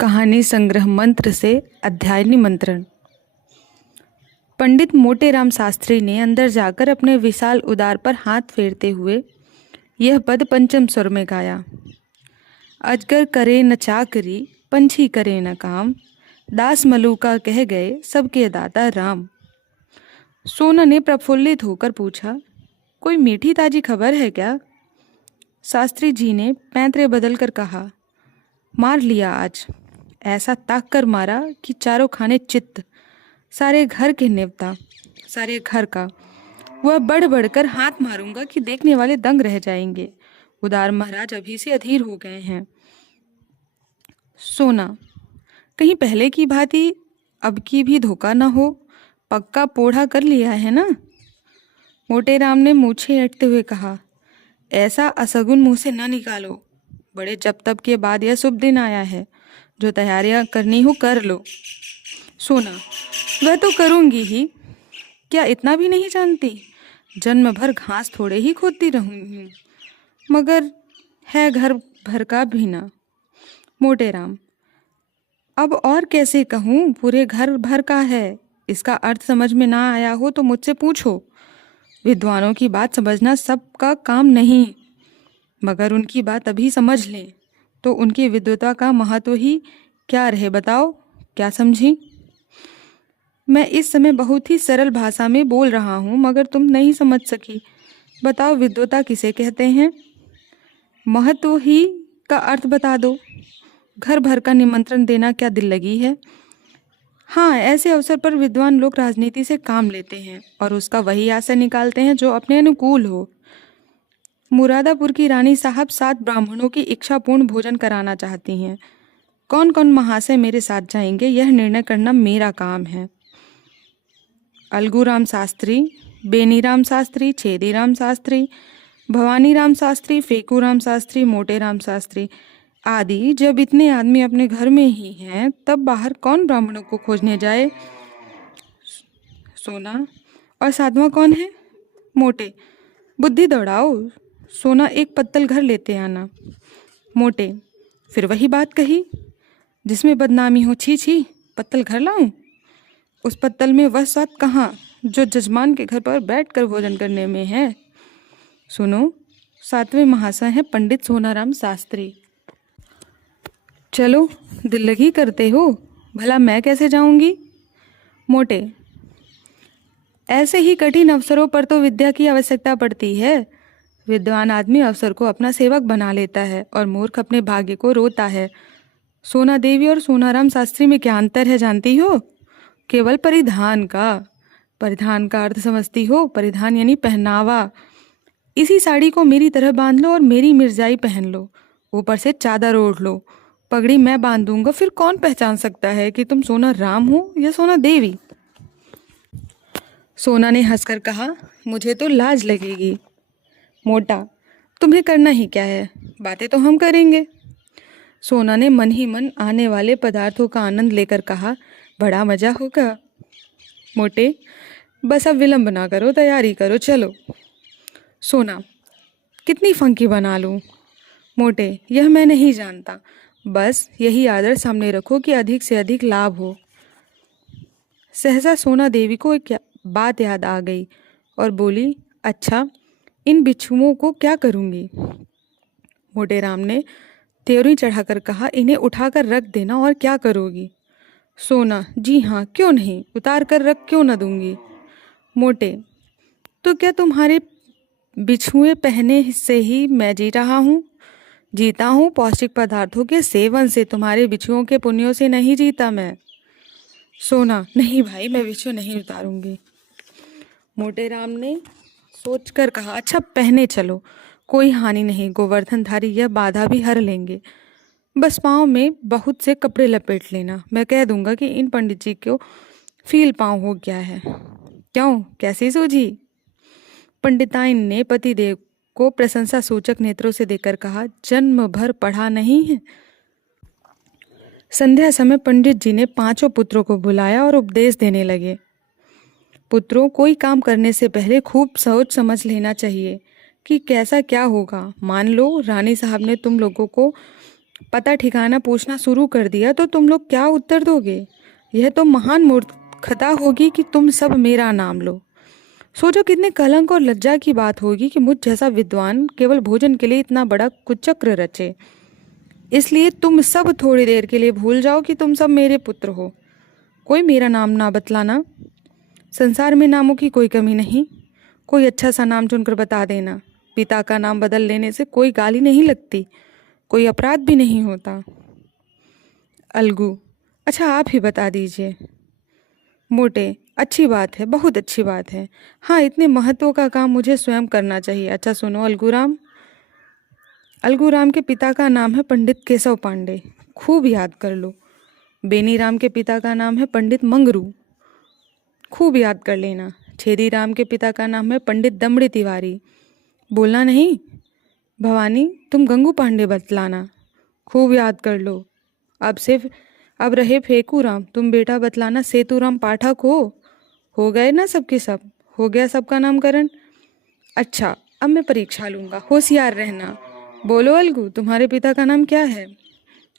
कहानी संग्रह मंत्र से अध्याय निमंत्रण। पंडित मोटेराम शास्त्री ने अंदर जाकर अपने विशाल उदार पर हाथ फेरते हुए यह पद पंचम स्वर में गाया। अजगर करे न चाकरी, पंछी करे न काम, दास मलूका कह गए सबके दाता राम। सोना ने प्रफुल्लित होकर पूछा, कोई मीठी ताजी खबर है क्या? शास्त्री जी ने पैंतरे बदल कर कहा, मार लिया आज। ऐसा ताक कर मारा कि चारों खाने चित्त, सारे घर के नेवता, सारे घर का। वह बढ़ बढ़कर हाथ मारूंगा कि देखने वाले दंग रह जाएंगे। उदार महाराज अभी से अधीर हो गए हैं। सोना, कहीं पहले की भांति अब की भी धोखा न हो, पक्का पोढ़ा कर लिया है ना? मोटेराम ने मूछें ऐंठते हुए कहा, ऐसा असगुन मुंह से न निकालो। बड़े जब तब के बाद यह शुभ दिन आया है, जो तैयारियां करनी हो कर लो। सोना, वह तो करूंगी ही, क्या इतना भी नहीं जानती? जन्म भर घास थोड़े ही खोदती रहूंगी, मगर है घर भर का भी ना। मोटेराम, अब और कैसे कहूँ, पूरे घर भर का है। इसका अर्थ समझ में ना आया हो तो मुझसे पूछो। विद्वानों की बात समझना सबका काम नहीं, मगर उनकी बात अभी समझ लें तो उनकी विद्वता का महत्व ही क्या रहे बताओ, क्या समझी? मैं इस समय बहुत ही सरल भाषा में बोल रहा हूँ, मगर तुम नहीं समझ सकी। बताओ, विद्वता किसे कहते हैं? महत्व ही का अर्थ बता दो। घर भर का निमंत्रण देना क्या दिल लगी है? हाँ, ऐसे अवसर पर विद्वान लोग राजनीति से काम लेते हैं और उसका वही आशय निकालते हैं जो अपने अनुकूल हो। मुरादापुर की रानी साहब 7 ब्राह्मणों की इच्छापूर्ण भोजन कराना चाहती हैं। कौन कौन महाशय मेरे साथ जाएंगे, यह निर्णय करना मेरा काम है। अलगूराम शास्त्री, बेनीराम शास्त्री, छेदीराम शास्त्री, भवानीराम शास्त्री, फेकूराम शास्त्री, मोटेराम शास्त्री आदि जब इतने आदमी अपने घर में ही हैं, तब बाहर कौन ब्राह्मणों को खोजने जाए? सोना, और 7वां कौन है? मोटे, बुद्धि दौड़ाओ। सोना, एक पत्तल घर लेते आना। मोटे, फिर वही बात कही जिसमें बदनामी हो। छी छी, पत्तल घर लाऊं? उस पत्तल में वह स्वाद कहाँ जो जजमान के घर पर बैठकर भोजन करने में है। सुनो, 7वें महाशय हैं पंडित सोनाराम शास्त्री। चलो, दिल लगी करते हो, भला मैं कैसे जाऊंगी? मोटे, ऐसे ही कठिन अवसरों पर तो विद्या की आवश्यकता पड़ती है। विद्वान आदमी अवसर को अपना सेवक बना लेता है और मूर्ख अपने भाग्य को रोता है। सोना देवी और सोनाराम शास्त्री में क्या अंतर है जानती हो? केवल परिधान का। परिधान का अर्थ समझती हो? परिधान यानी पहनावा। इसी साड़ी को मेरी तरह बांध लो और मेरी मिर्जाई पहन लो, ऊपर से चादर ओढ़ लो। पगड़ी मैं बांध दूंगा, फिर कौन पहचान सकता है कि तुम सोना राम हो या सोना देवी? सोना ने हंसकर कहा, मुझे तो लाज लगेगी। मोटा, तुम्हें करना ही क्या है, बातें तो हम करेंगे। सोना ने मन ही मन आने वाले पदार्थों का आनंद लेकर कहा, बड़ा मजा होगा। मोटे, बस अब विलंब ना करो, तैयारी करो, चलो। सोना, कितनी फंकी बना लूं? मोटे, यह मैं नहीं जानता, बस यही आदर सामने रखो कि अधिक से अधिक लाभ हो। सहसा सोना देवी को एक बात याद आ गई और बोली, अच्छा, इन बिच्छुओं को क्या करूंगी? मोटेराम ने त्योरी चढ़ाकर कहा, इन्हें उठाकर रख देना, और क्या करोगी? सोना, जी हाँ, क्यों नहीं, उतार कर रख क्यों न दूंगी। मोटे, तो क्या तुम्हारे बिछुए पहने से ही मैं जी रहा हूँ? जीता हूँ पौष्टिक पदार्थों के सेवन से, तुम्हारे बिछुओं के पुण्यों से नहीं जीता मैं। सोना, नहीं भाई, मैं बिच्छू नहीं उतारूंगी। मोटेराम ने सोचकर कहा, अच्छा, पहने चलो, कोई हानि नहीं, गोवर्धनधारी यह बाधा भी हर लेंगे। बस पाँव में बहुत से कपड़े लपेट लेना, मैं कह दूंगा कि इन पंडित जी को फील पाँव हो गया है। क्यों, कैसी सूझी? पंडिताइन ने पतिदेव को प्रशंसा सूचक नेत्रों से देखकर कहा, जन्म भर पढ़ा नहीं है। संध्या समय पंडित जी ने 5 पुत्रों को बुलाया और उपदेश देने लगे। पुत्रों, कोई काम करने से पहले खूब सोच समझ लेना चाहिए कि कैसा क्या होगा। मान लो रानी साहब ने तुम लोगों को पता ठिकाना पूछना शुरू कर दिया तो तुम लोग क्या उत्तर दोगे? यह तो महान मूर्खता होगी कि तुम सब मेरा नाम लो। सोचो कितने कलंक और लज्जा की बात होगी कि मुझ जैसा विद्वान केवल भोजन के लिए इतना बड़ा कुचक्र रचे। इसलिए तुम सब थोड़ी देर के लिए भूल जाओ कि तुम सब मेरे पुत्र हो। कोई मेरा नाम ना बतलाना। संसार में नामों की कोई कमी नहीं। कोई अच्छा सा नाम चुनकर बता देना। पिता का नाम बदल लेने से कोई गाली नहीं लगती, कोई अपराध भी नहीं होता। अलगू: अच्छा आप ही बता दीजिए। मोटे: अच्छी बात है, बहुत अच्छी बात है। हाँ, इतने महत्व का काम मुझे स्वयं करना चाहिए। अच्छा सुनो अलगूराम। अलगूराम के पिता का नाम है पंडित केशव पांडे, खूब याद कर लो। बेनीराम के पिता का नाम है पंडित मंगरू, खूब याद कर लेना। छेदीराम के पिता का नाम है पंडित दमड़ी तिवारी, बोलना नहीं। भवानी तुम गंगू पांडे बतलाना, खूब याद कर लो। अब रहे फेकूराम, तुम बेटा बतलाना सेतुराम पाठक हो गए ना सबके सब? हो गया सबका नामकरण? अच्छा, अब मैं परीक्षा लूँगा, होशियार रहना। बोलो अलगू, तुम्हारे पिता का नाम क्या है?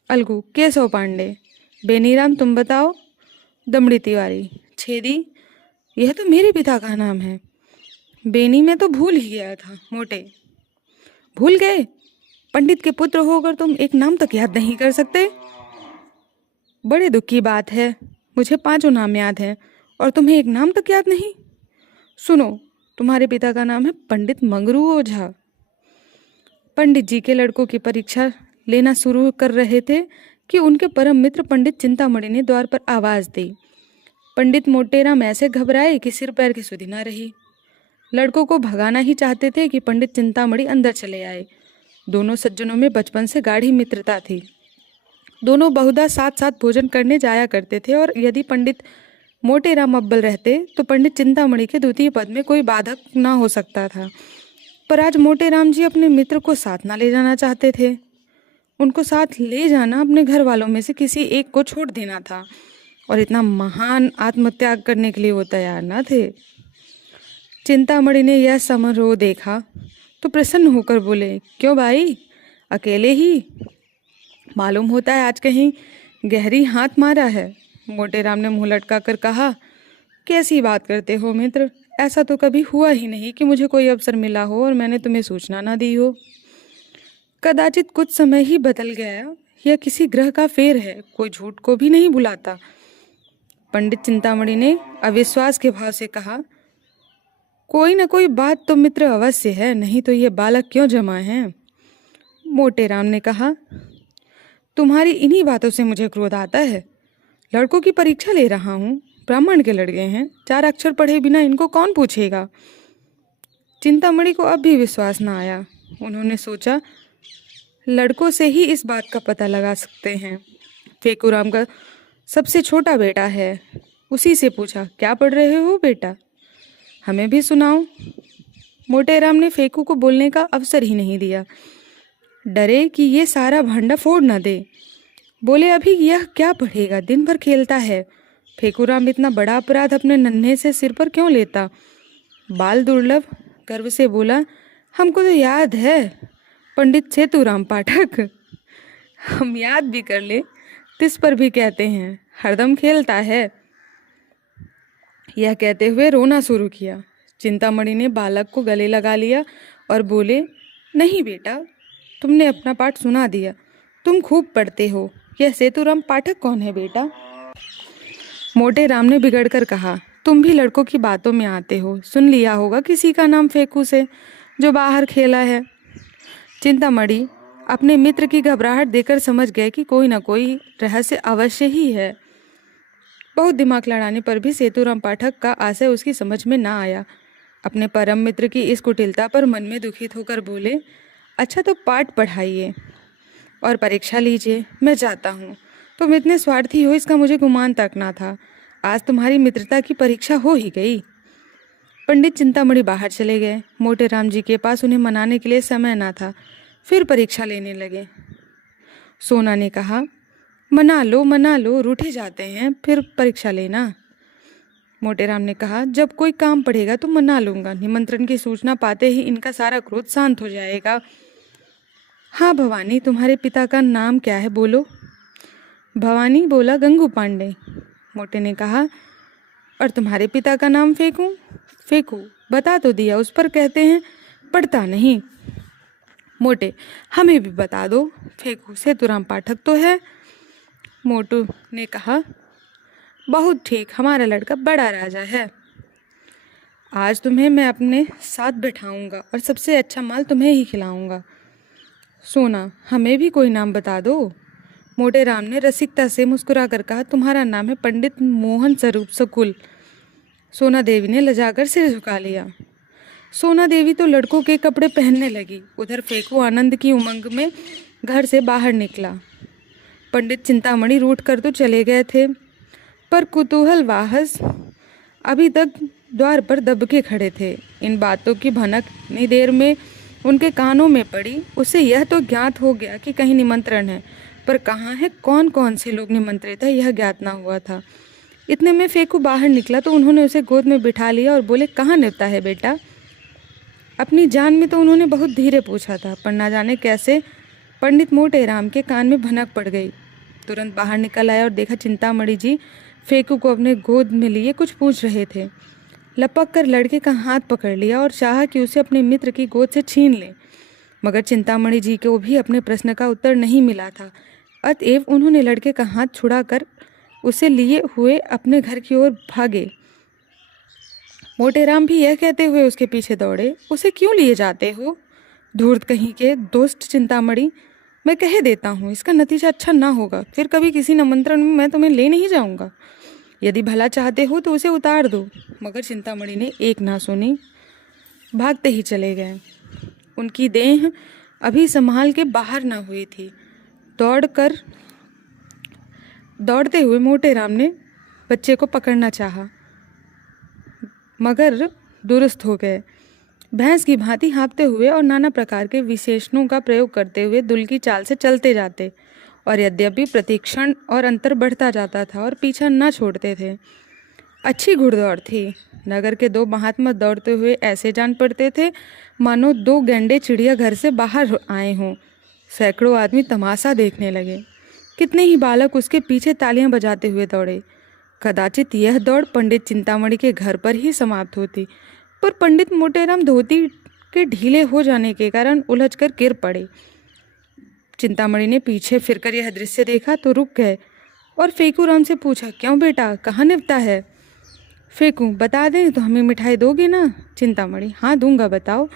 अलगू: केशव पांडे। बेनीराम तुम बताओ? दमड़ी तिवारी। छेदी: यह तो मेरे पिता का नाम है। बेनी में तो भूल ही गया था। मोटे: भूल गए? पंडित के पुत्र होकर तुम एक नाम तक याद नहीं कर सकते? बड़े दुख की बात है। मुझे 5 नाम याद हैं और तुम्हें एक नाम तक याद नहीं। सुनो, तुम्हारे पिता का नाम है पंडित मंगरू ओझा। पंडित जी के लड़कों की परीक्षा लेना शुरू कर रहे थे कि उनके परम मित्र पंडित चिंतामणि ने द्वार पर आवाज दी। पंडित मोटेराम ऐसे घबराए कि सिर पैर की सुधि न रही। लड़कों को भगाना ही चाहते थे कि पंडित चिंतामणि अंदर चले आए। दोनों सज्जनों में बचपन से गाढ़ी मित्रता थी। दोनों बहुधा साथ साथ भोजन करने जाया करते थे और यदि पंडित मोटेराम अव्वल रहते तो पंडित चिंतामणि के द्वितीय पद में कोई बाधक ना हो सकता था। पर आज मोटेराम जी अपने मित्र को साथ ना ले जाना चाहते थे। उनको साथ ले जाना अपने घर वालों में से किसी एक को छोड़ देना था और इतना महान आत्मत्याग करने के लिए वो तैयार ना थे। चिंतामणि ने यह समारोह देखा तो प्रसन्न होकर बोले, क्यों भाई, अकेले ही? मालूम होता है आज कहीं गहरी हाथ मारा है। मोटेराम ने मुंह लटका कर कहा, कैसी बात करते हो मित्र, ऐसा तो कभी हुआ ही नहीं कि मुझे कोई अवसर मिला हो और मैंने तुम्हें सूचना ना दी हो। कदाचित कुछ समय ही बदल गया या किसी ग्रह का फेर है, कोई झूठ को भी नहीं बुलाता। पंडित चिंतामणि ने अविश्वास के भाव से कहा, कोई न कोई बात तो मित्र अवश्य है, नहीं तो ये बालक क्यों जमा है? मोटेराम ने कहा, तुम्हारी इन्हीं बातों से मुझे क्रोध आता है। लड़कों की परीक्षा ले रहा हूँ, ब्राह्मण के लड़के हैं, 4 अक्षर पढ़े बिना इनको कौन पूछेगा? चिंतामणि को अब भी विश्वास न आया। उन्होंने सोचा, लड़कों से ही इस बात का पता लगा सकते हैं। फेकूराम का सबसे छोटा बेटा है, उसी से पूछा, क्या पढ़ रहे हो बेटा, हमें भी सुनाओ। मोटेराम ने फेकू को बोलने का अवसर ही नहीं दिया, डरे कि ये सारा भांडा फोड़ न दे। बोले, अभी यह क्या पढ़ेगा, दिन भर खेलता है। फेकूराम इतना बड़ा अपराध अपने नन्हे से सिर पर क्यों लेता? बाल दुर्लभ गर्व से बोला, हमको तो याद है, पंडित सेतुराम पाठक। हम याद भी कर ले, तिस पर भी कहते हैं, हरदम खेलता है। यह कहते हुए रोना शुरू किया। चिंतामणि ने बालक को गले लगा लिया और बोले, नहीं बेटा, तुमने अपना पाठ सुना दिया, तुम खूब पढ़ते हो। यह सेतुराम पाठक कौन है बेटा? मोटेराम ने बिगड़कर कहा, तुम भी लड़कों की बातों में आते हो, सुन लिया होगा किसी का नाम फेकू से, जो बाहर खेला है। चिंतामणि अपने मित्र की घबराहट देखकर समझ गए कि कोई न कोई रहस्य अवश्य ही है। बहुत दिमाग लड़ाने पर भी सेतुराम पाठक का आशय उसकी समझ में ना आया। अपने परम मित्र की इस कुटिलता पर मन में दुखित होकर बोले, अच्छा तो पाठ पढ़ाइए और परीक्षा लीजिए, मैं जाता हूँ। तुम इतने स्वार्थी हो इसका मुझे गुमान तक ना था। आज तुम्हारी मित्रता की परीक्षा हो ही गई। पंडित चिंतामणि बाहर चले गए। मोटेराम जी के पास उन्हें मनाने के लिए समय ना था, फिर परीक्षा लेने लगे। सोना ने कहा, मना लो, रूठे जाते हैं, फिर परीक्षा लेना। मोटेराम ने कहा, जब कोई काम पड़ेगा तो मना लूंगा, निमंत्रण की सूचना पाते ही इनका सारा क्रोध शांत हो जाएगा। हाँ भवानी, तुम्हारे पिता का नाम क्या है, बोलो। भवानी बोला, गंगू पांडे। मोटे ने कहा, और तुम्हारे पिता का नाम फेंकूं? फेंकू, बता तो दिया, उस पर कहते हैं पढ़ता नहीं। मोटे, हमें भी बता दो। फेंकू, सेतुराम पाठक तो है। मोटू ने कहा, बहुत ठीक, हमारा लड़का बड़ा राजा है। आज तुम्हें मैं अपने साथ बैठाऊंगा और सबसे अच्छा माल तुम्हें ही खिलाऊंगा। सोना, हमें भी कोई नाम बता दो। मोटे राम ने रसिकता से मुस्कुराकर कहा, तुम्हारा नाम है पंडित मोहन स्वरूप सकुल। सोना देवी ने लजाकर सिर झुका लिया। सोना देवी तो लड़कों के कपड़े पहनने लगी। उधर फेंकू आनंद की उमंग में घर से बाहर निकला। पंडित चिंतामणि रूठ कर तो चले गए थे, पर कुतूहल वाहस अभी तक द्वार पर दब के खड़े थे। इन बातों की भनक इतनी देर में उनके कानों में पड़ी। उसे यह तो ज्ञात हो गया कि कहीं निमंत्रण है, पर कहाँ है, कौन कौन से लोग निमंत्रित है, यह ज्ञात ना हुआ था। इतने में फेंकू बाहर निकला तो उन्होंने उसे गोद में बिठा लिया और बोले, कहाँ निपटा है बेटा? अपनी जान में तो उन्होंने बहुत धीरे पूछा था, पर ना जाने कैसे पंडित मोटे राम के कान में भनक पड़ गई। तुरंत बाहर निकल आया और देखा चिंतामणि जी फेंकू को अपने गोद में लिए कुछ पूछ रहे थे। लपक कर लड़के का हाथ पकड़ लिया और चाहा कि उसे अपने मित्र की गोद से छीन ले, मगर चिंतामणि जी को भी अपने प्रश्न का उत्तर नहीं मिला था। अतएव उन्होंने लड़के का हाथ छुड़ाकर उसे लिए हुए अपने घर की ओर भागे। मोटे राम भी यह कहते हुए उसके पीछे दौड़े, उसे क्यों लिए जाते हो? धूर्त कहीं के दोस्त चिंतामणि, मैं कह देता हूँ, इसका नतीजा अच्छा ना होगा। फिर कभी किसी निमंत्रण में मैं तुम्हें ले नहीं जाऊँगा। यदि भला चाहते हो तो उसे उतार दो। मगर चिंतामणि ने एक ना सुनी, भागते ही चले गए। उनकी देह अभी संभाल के बाहर ना हुई थी। दौड़ते हुए मोटे राम ने बच्चे को पकड़ना चाहा, मगर दुरुस्त हो गए। भैंस की भांति हाँफते हुए और नाना प्रकार के विशेषणों का प्रयोग करते हुए दुल की चाल से चलते जाते, और यद्यपि प्रतिक्षण और अंतर बढ़ता जाता था और पीछा न छोड़ते थे। अच्छी घुड़दौड़ थी। नगर के दो महात्मा दौड़ते हुए ऐसे जान पड़ते थे मानो दो गैंडे चिड़िया घर से बाहर आए हों। सैकड़ों आदमी तमाशा देखने लगे। कितने ही बालक उसके पीछे तालियां बजाते हुए दौड़े। कदाचित यह दौड़ पंडित चिंतामणि के घर पर ही समाप्त होती, पर पंडित मोटेराम धोती के ढीले हो जाने के कारण उलझकर गिर पड़े। चिंतामणि ने पीछे फिरकर यह दृश्य देखा तो रुक गए और फेंकू राम से पूछा, क्यों बेटा, कहाँ निपटा है? फेंकू, बता दें तो हमें मिठाई दोगे ना? चिंतामणि, हाँ दूंगा, बताओ।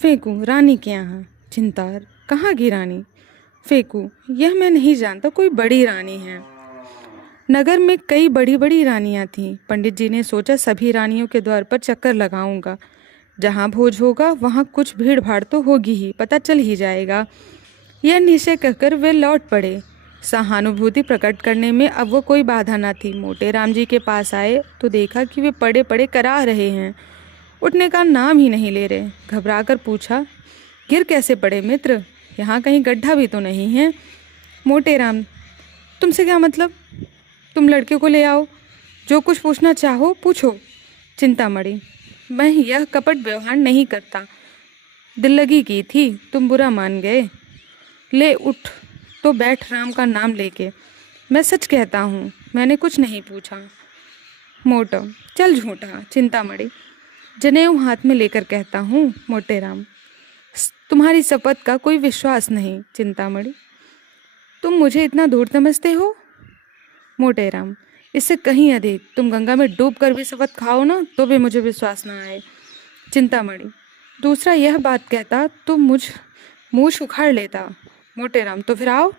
फेंकू, रानी के यहाँ। चिंतार, कहाँ की रानी? फेंकू, यह मैं नहीं जानता, कोई बड़ी रानी है। नगर में कई बड़ी बड़ी रानियां थीं। पंडित जी ने सोचा सभी रानियों के द्वार पर चक्कर लगाऊंगा। जहाँ भोज होगा वहाँ कुछ भीड़ भाड़ तो होगी ही, पता चल ही जाएगा। यह निश्चय कहकर वे लौट पड़े। सहानुभूति प्रकट करने में अब वो कोई बाधा न थी। मोटे राम जी के पास आए तो देखा कि वे पड़े पड़े करा रहे हैं, उठने का नाम ही नहीं ले रहे। घबरा कर पूछा, गिर कैसे पड़े मित्र? यहाँ कहीं गड्ढा भी तो नहीं है? मोटे राम, तुमसे क्या मतलब? तुम लड़के को ले आओ, जो कुछ पूछना चाहो पूछो। चिंतामणि, मैं यह कपट व्यवहार नहीं करता, दिल लगी की थी, तुम बुरा मान गए। ले उठ तो बैठ राम का नाम लेके। मैं सच कहता हूँ, मैंने कुछ नहीं पूछा। मोटा, चल झूठा। चिंतामणि, जनेऊ हाथ में लेकर कहता हूँ। मोटे राम, तुम्हारी शपथ का कोई विश्वास नहीं। चिंतामणि, तुम मुझे इतना दूर समझते हो? मोटे राम, इससे कहीं अधिक। तुम गंगा में डूब कर भी शपथ खाओ ना तो भी मुझे विश्वास ना आए। चिंतामणि, दूसरा यह बात कहता तो मुँह उखाड़ लेता। मोटे राम, तो फिर आओ।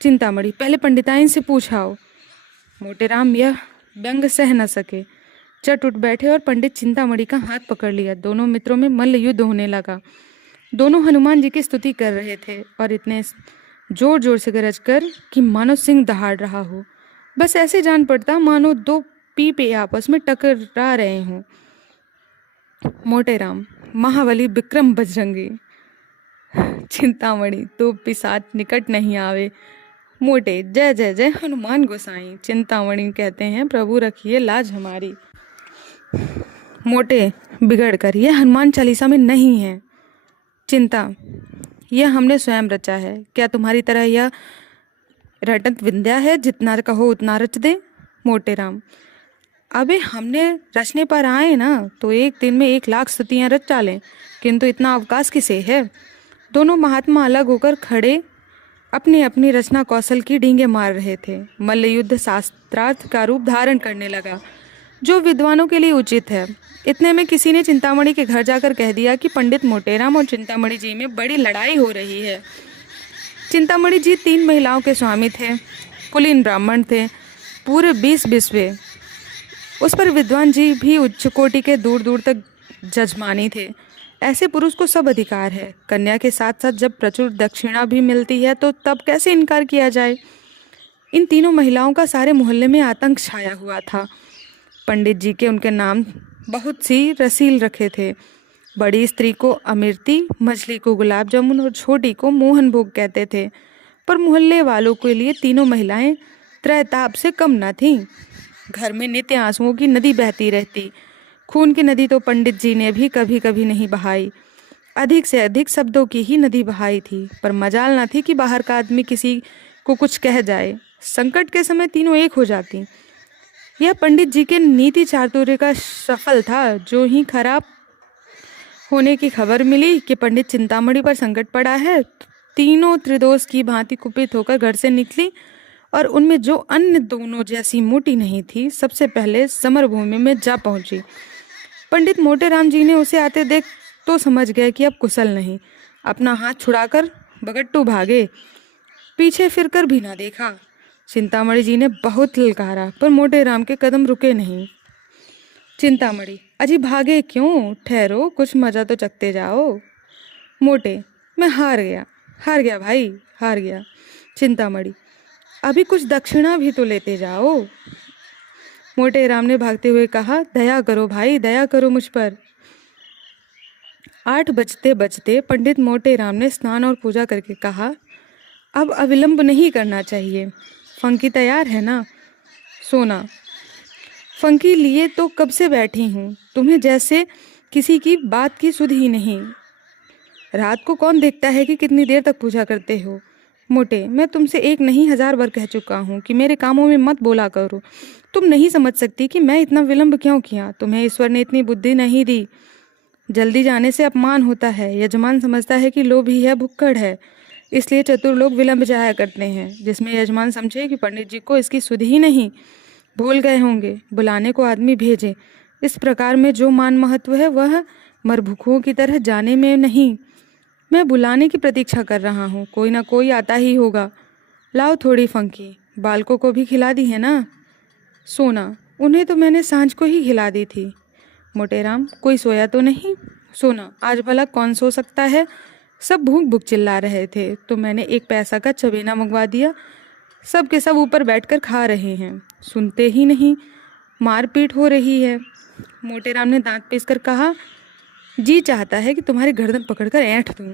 चिंतामणि, पहले पंडिताइन से पूछाओ। मोटे राम यह व्यंग सह न सके, चट उठ बैठे और पंडित चिंतामणि का हाथ पकड़ लिया। दोनों मित्रों में मल्ल युद्ध होने लगा। दोनों हनुमान जी की स्तुति कर रहे थे और इतने जोर जोर से गरज कर कि मानो सिंह दहाड़ रहा हो। बस ऐसे जान पड़ता मानो दो पीपे आपस में टकरा रहे हों। मोटे राम, महाबली विक्रम बजरंगी। चिंतामणि, तो पिशाच निकट नहीं आवे। मोटे, जय जय जय हनुमान गोसाई। चिंतामणि कहते हैं, प्रभु रखिए लाज हमारी। मोटे बिगड़ कर, यह हनुमान चालीसा में नहीं है। चिंता, यह हमने स्वयं रचा है। क्या तुम्हारी तरह यह रटत विद्या है, जितना कहो उतना रच दे? मोटेराम: अबे हमने रचने पर आए ना तो एक दिन में 1 लाख स्तुतियाँ रच डालें, किंतु इतना अवकाश किसे है? दोनों महात्मा अलग होकर खड़े अपनी अपनी रचना कौशल की डींगे मार रहे थे। मल्ल युद्ध शास्त्रार्थ का रूप धारण करने लगा, जो विद्वानों के लिए उचित है। इतने में किसी ने चिंतामणि के घर जाकर कह दिया कि पंडित मोटेराम और चिंतामणि जी में बड़ी लड़ाई हो रही है। चिंतामणि जी 3 महिलाओं के स्वामी थे, कुलीन ब्राह्मण थे, पूरे 20 बिस्वे। उस पर विद्वान जी भी उच्च कोटि के, दूर दूर तक जजमानी थे। ऐसे पुरुष को सब अधिकार है। कन्या के साथ साथ जब प्रचुर दक्षिणा भी मिलती है तो तब कैसे इनकार किया जाए? इन तीनों महिलाओं का सारे मोहल्ले में आतंक छाया हुआ था। पंडित जी के उनके नाम बहुत सी रसील रखे थे। बड़ी स्त्री को अमृति, मछली को गुलाब जामुन और छोटी को मोहन भोग कहते थे। पर मोहल्ले वालों के लिए तीनों महिलाएं त्रैताप से कम न थीं। घर में नित्य आंसुओं की नदी बहती रहती। खून की नदी तो पंडित जी ने भी कभी कभी नहीं बहाई, अधिक से अधिक शब्दों की ही नदी बहाई थी। पर मजाल न थी कि बाहर का आदमी किसी को कुछ कह जाए। संकट के समय तीनों एक हो जाती। यह पंडित जी के नीति चातुर्य का सफल था। जो ही खराब होने की खबर मिली कि पंडित चिंतामणि पर संकट पड़ा है, तीनों त्रिदोष की भांति कुपित होकर घर से निकली, और उनमें जो अन्य दोनों जैसी मोटी नहीं थी, सबसे पहले समरभूमि में जा पहुंची। पंडित मोटेराम जी ने उसे आते देख तो समझ गए कि अब कुशल नहीं। अपना हाथ छुड़ाकर बगट्टू भागे, पीछे फिरकर भी ना देखा। चिंतामणि जी ने बहुत ललकारा, पर मोटेराम के कदम रुके नहीं। चिंतामणि: अजी भागे क्यों? ठहरो, कुछ मजा तो चखते जाओ। मोटे: मैं हार गया भाई, हार गया। चिंतामणि: अभी कुछ दक्षिणा भी तो लेते जाओ। मोटेराम ने भागते हुए कहा, दया करो भाई, दया करो मुझ पर। 8 बजते बजते पंडित मोटेराम ने स्नान और पूजा करके कहा, अब अविलंब नहीं करना चाहिए। फंकी तैयार है ना? सोना: फंकी लिए तो कब से बैठी हूँ, तुम्हें जैसे किसी की बात की सुध ही नहीं। रात को कौन देखता है कि कितनी देर तक पूजा करते हो? मोटे: मैं तुमसे 1 नहीं 1000 बार कह चुका हूँ कि मेरे कामों में मत बोला करो। तुम नहीं समझ सकती कि मैं इतना विलंब क्यों किया। तुम्हें ईश्वर ने इतनी बुद्धि नहीं दी। जल्दी जाने से अपमान होता है। यजमान समझता है कि लोभी है, भुक्कड़ है, इसलिए चतुर लोग विलंब जाया करते हैं, जिसमें यजमान समझे कि पंडित जी को इसकी सुध ही नहीं, भूल गए होंगे, बुलाने को आदमी भेजे। इस प्रकार में जो मान महत्व है वह मरभुखों की तरह जाने में नहीं। मैं बुलाने की प्रतीक्षा कर रहा हूँ, कोई ना कोई आता ही होगा। लाओ थोड़ी फंकी, बालकों को भी खिला दी है ना? सोना: उन्हें तो मैंने सांझ को ही खिला दी थी। मोटेराम: कोई सोया तो नहीं? सोना: आज भला कौन सो सकता है, सब भूख भूख चिल्ला रहे थे तो मैंने 1 पैसा का चबेना मंगवा दिया। सब के सब ऊपर बैठकर खा रहे हैं, सुनते ही नहीं, मारपीट हो रही है। मोटेराम ने दांत पीसकर कहा, जी चाहता है कि तुम्हारी गर्दन पकड़कर ऐंठ दूं।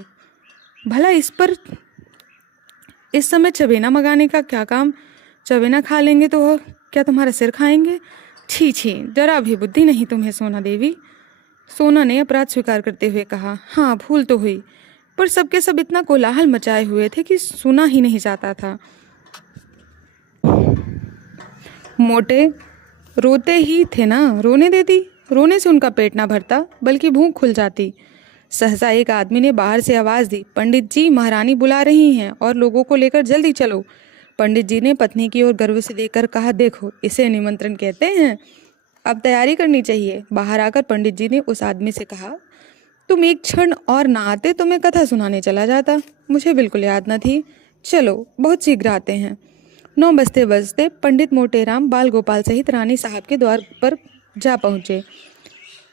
भला इस पर इस समय चबेना मंगाने का क्या काम? चबेना खा लेंगे तो क्या तुम्हारा सिर खाएंगे? छी छी, जरा भी बुद्धि नहीं तुम्हें सोना देवी। सोना ने अपराध स्वीकार करते हुए कहा, हाँ भूल तो हुई, पर सबके सब इतना कोलाहल मचाए हुए थे कि सुना ही नहीं जाता था। मोटे: रोते ही थे ना, रोने देती। रोने से उनका पेट ना भरता, बल्कि भूख खुल जाती। सहसा एक आदमी ने बाहर से आवाज़ दी, पंडित जी, महारानी बुला रही हैं और लोगों को लेकर जल्दी चलो। पंडित जी ने पत्नी की ओर गर्व से देखकर कहा, देखो इसे निमंत्रण कहते हैं, अब तैयारी करनी चाहिए। बाहर आकर पंडित जी ने उस आदमी से कहा, तुम एक क्षण और ना आते तो मैं कथा सुनाने चला जाता, मुझे बिल्कुल याद न थी। चलो बहुत शीघ्र आते हैं। 9 बजते बजते पंडित मोटेराम बाल गोपाल सहित रानी साहब के द्वार पर जा पहुँचे।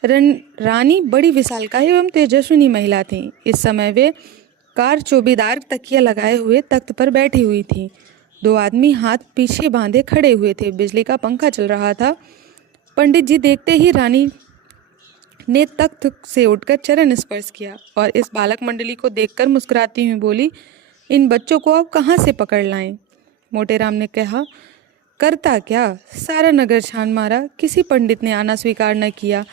रानी बड़ी विशालकाय एवं तेजस्विनी महिला थी। इस समय वे कार चौबीदार तकिया लगाए हुए तख्त पर बैठी हुई थी। 2 आदमी हाथ पीछे बांधे खड़े हुए थे। बिजली का पंखा चल रहा था। पंडित जी देखते ही रानी ने तख्त से उठकर चरण स्पर्श किया और इस बालक मंडली को देखकर मुस्कुराती हुई बोली, इन बच्चों को अब कहाँ से पकड़ लाएं? मोटेराम ने कहा, करता क्या, सारा नगर छान मारा, किसी पंडित ने आना स्वीकार न किया।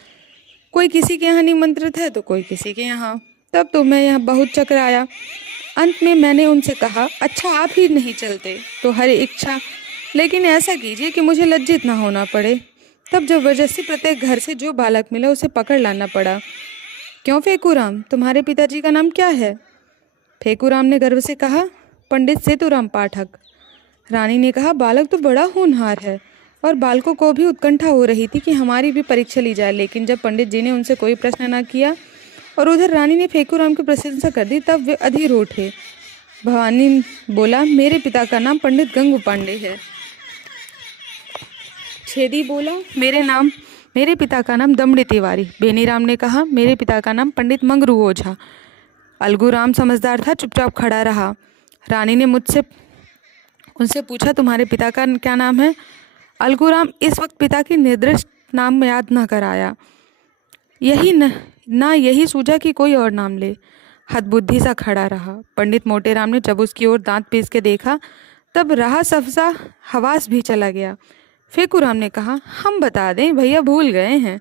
कोई किसी के यहाँ निमंत्रित है तो कोई किसी के यहाँ। तब तो मैं यहाँ बहुत चकराया, अंत में मैंने उनसे कहा, अच्छा आप ही नहीं चलते तो हर इच्छा, लेकिन ऐसा कीजिए कि मुझे लज्जित ना होना पड़े। तब जबरदस्ती प्रत्येक घर से जो बालक मिला उसे पकड़ लाना पड़ा। क्यों फेकूराम, तुम्हारे पिताजी का नाम क्या है? फेकूराम ने गर्व से कहा, पंडित सेतुराम पाठक। रानी ने कहा, बालक तो बड़ा होनहार है। और बालकों को भी उत्कंठा हो रही थी कि हमारी भी परीक्षा ली जाए, लेकिन जब पंडित जी ने उनसे कोई प्रश्न न किया और उधर रानी ने फेकूराम की प्रशंसा कर दी, तब वे अधीर उठे। भवानी बोला, मेरे पिता का नाम पंडित गंगू पांडे है। छेदी बोला, मेरे पिता का नाम दमड़ी तिवारी। बेनीराम ने कहा, मेरे पिता का नाम पंडित मंगरू ओझा। अलगूराम समझदार था, चुपचाप खड़ा रहा। रानी ने उनसे पूछा, तुम्हारे पिता का क्या नाम है? अलगूराम इस वक्त पिता की निर्दिष्ट नाम याद न कराया। यही सूझा कि कोई और नाम ले। हतबुद्धि सा खड़ा रहा। पंडित मोटेराम ने जब उसकी ओर दांत पीस के देखा, तब रहा सफसा हवास भी चला गया। फेकूराम ने कहा, हम बता दें, भैया भूल गए हैं।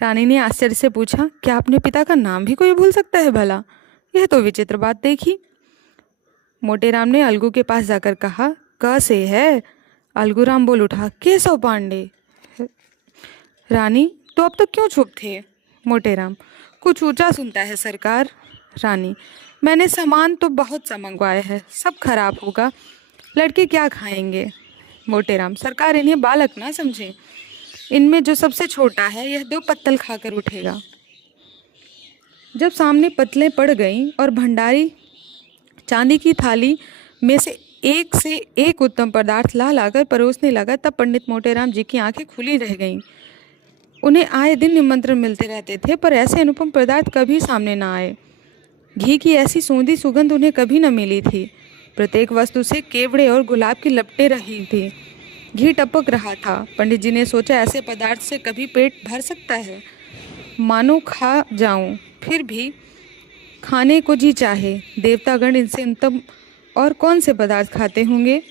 रानी ने आश्चर्य से पूछा, क्या अपने पिता का नाम भी कोई भूल सकता है भला? यह तो विचित्र बात देखी। मोटेराम ने अलगू के पास जाकर कहा, क से है। अलगूराम बोल उठा, केशव पांडे। रानी, तो अब तक क्यों चुप थे? मोटेराम, कुछ ऊंचा सुनता है सरकार। रानी, मैंने सामान तो बहुत सा मंगवाया है, सब खराब होगा, लड़के क्या खाएंगे? मोटेराम, सरकार इन्हें बालक ना समझे, इनमें जो सबसे छोटा है यह 2 पत्तल खाकर उठेगा। जब सामने पत्तलें पड़ गईं और भंडारी चांदी की थाली में से एक उत्तम पदार्थ ला लाकर परोसने लगा, तब पंडित मोटेराम जी की आंखें खुली रह गईं। उन्हें आए दिन निमंत्रण मिलते रहते थे, पर ऐसे अनुपम पदार्थ कभी सामने न आए। घी की ऐसी सूंधी सुगंध उन्हें कभी न मिली थी। प्रत्येक वस्तु से केवड़े और गुलाब की लपटें रही थी। घी टपक रहा था। पंडित जी ने सोचा, ऐसे पदार्थ से कभी पेट भर सकता है? मानो खा जाऊं, फिर भी खाने को जी चाहे। देवतागण इनसे उत्तम और कौन से पदार्थ खाते होंगे?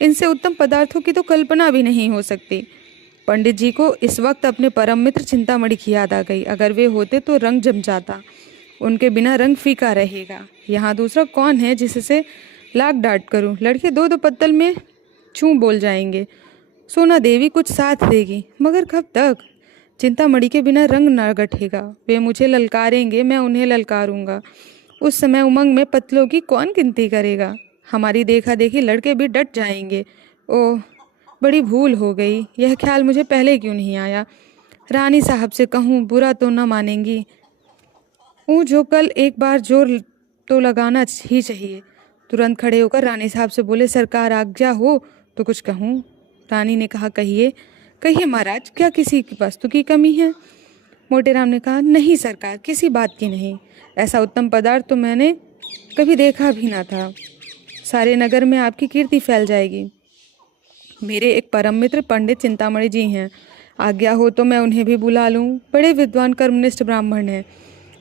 इनसे उत्तम पदार्थों की तो कल्पना भी नहीं हो सकती। पंडित जी को इस वक्त अपने परम मित्र चिंतामणि की याद आ गई। अगर वे होते तो रंग जम जाता, उनके बिना रंग फीका रहेगा। यहाँ दूसरा कौन है जिससे लाग डांट करूं? लड़के 2 पत्तल में छू बोल जाएंगे। सोना देवी कुछ साथ देगी, मगर कब तक? चिंतामणि के बिना रंग न गठेगा। वे मुझे ललकारेंगे, मैं उन्हें ललकारूंगा। उस समय उमंग में पत्तलों की कौन गिनती करेगा? हमारी देखा देखी लड़के भी डट जाएंगे। ओह, बड़ी भूल हो गई। यह ख्याल मुझे पहले क्यों नहीं आया? रानी साहब से कहूँ, बुरा तो न मानेंगी। जो कल एक बार जोर तो लगाना ही चाहिए। तुरंत खड़े होकर रानी साहब से बोले, सरकार आज्ञा हो तो कुछ कहूँ? रानी ने कहा, कहिए। कहिए महाराज, क्या किसी की वस्तु की कमी है? मोटेराम ने कहा, नहीं सरकार, किसी बात की नहीं। ऐसा उत्तम पदार्थ तो मैंने कभी देखा भी ना था। सारे नगर में आपकी कीर्ति फैल जाएगी। मेरे एक परम मित्र पंडित चिंतामणि जी हैं, आज्ञा हो तो मैं उन्हें भी बुला लूं। बड़े विद्वान कर्मनिष्ठ ब्राह्मण हैं,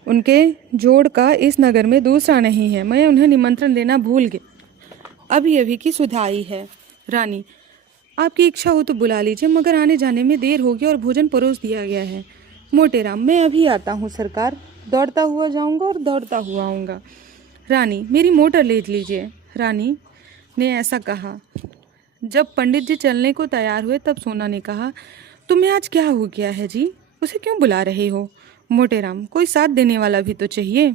उनके जोड़ का इस नगर में दूसरा नहीं है। मैं उन्हें निमंत्रण देना भूल गया, अभी अभी की सुधा आई है। रानी, आपकी इच्छा हो तो बुला लीजिए, मगर आने जाने में देर होगी और भोजन परोस दिया गया है। मोटेराम, मैं अभी आता हूँ सरकार, दौड़ता हुआ जाऊँगा और दौड़ता हुआ आऊँगा। रानी, मेरी मोटर ले लीजिए। रानी ने ऐसा कहा। जब पंडित जी चलने को तैयार हुए, तब सोना ने कहा, तुम्हें आज क्या हो गया है जी? उसे क्यों बुला रहे हो? मोटेराम, कोई साथ देने वाला भी तो चाहिए।